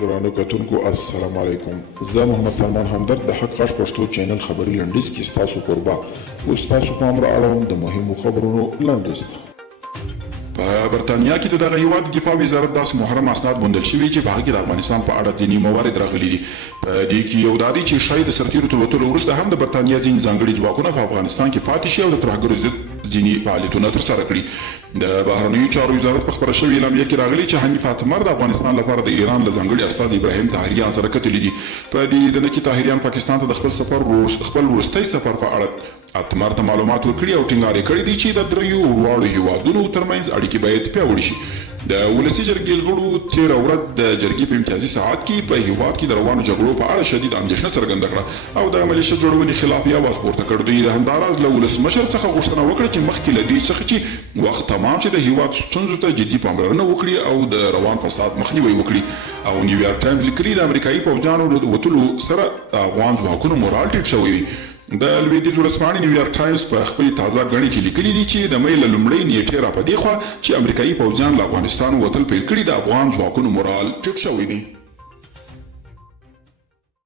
ګرانو کتونکو السلام علیکم. زه محمد سلمان همدرد د حق غږ پښتو چینل خبري لنډیز کې ستاسو کوربه اوس تاسو پام را اړوم د مهمو خبرونو لنډیز ته. په برتانیا کې د دغه هیواد دفاع وزارت داسې محرم اسناد موندل شوي چې په هغه کې د افغانستان په اړه ځینې موارد راغلي دي. په دې کې یو دا دی چې شاید د سرتیرو تر وتلو وروسته هم د برتانیا ځینې ځانګړي ځواکونه په افغانستان کې پاتې شي او د ترهګرو ضد ځینې فعالیتونه ترسره کړي. د بهرنیو چارو وزارت په خپره شوې اعلامیه کې راغلي چې حنیف اتمر د افغانستان لپاره د ایران له ځانګړي استازي ابراهیم طاهریان سره کتلي دي. په دې لیدنه کې طاهریان پاکستان ته د خپل وروستی سفر په اړه اتمر ته معلومات ورکړي او ټینګار یې کړی دی چې د دریو وروړو هیوادونو ترمنځ اړیکې باید پیاوړې شي. د ولسي جرګې غړو تېره ورځ د جرګې په امتیازي ساعت کې په هیواد کې د روانو جګړو په اړه شدید اندېښنه څرګنده کړه او د ملیشه جوړونې خلاف یې اواز پورته کړ. دوی د همداراز له ولسمشر څخه غوښتنه وکړه چې مخکې له دې څخه چې وخت تمام چې د هیواد ستونزو ته جدي پاملرنه وکړي او د روان فساد مخنیوی وکړي. او نیویارک ټایمز لیکلي د امریکایي پوځیانو له وتلو سره افغان ځواکونو مورال ټیټ شوی وي. د لویدیځ ورځپاڼې نیویارک ټایمز په خپلې تازه ګڼې کې لیکلي دي چې د مۍ له لومړۍ نیټې را په دې خوا چې امریکایي پوځیان له افغانستان وتل پیل کړي د افغان ځواکونو مورال ټیټ شوی دی.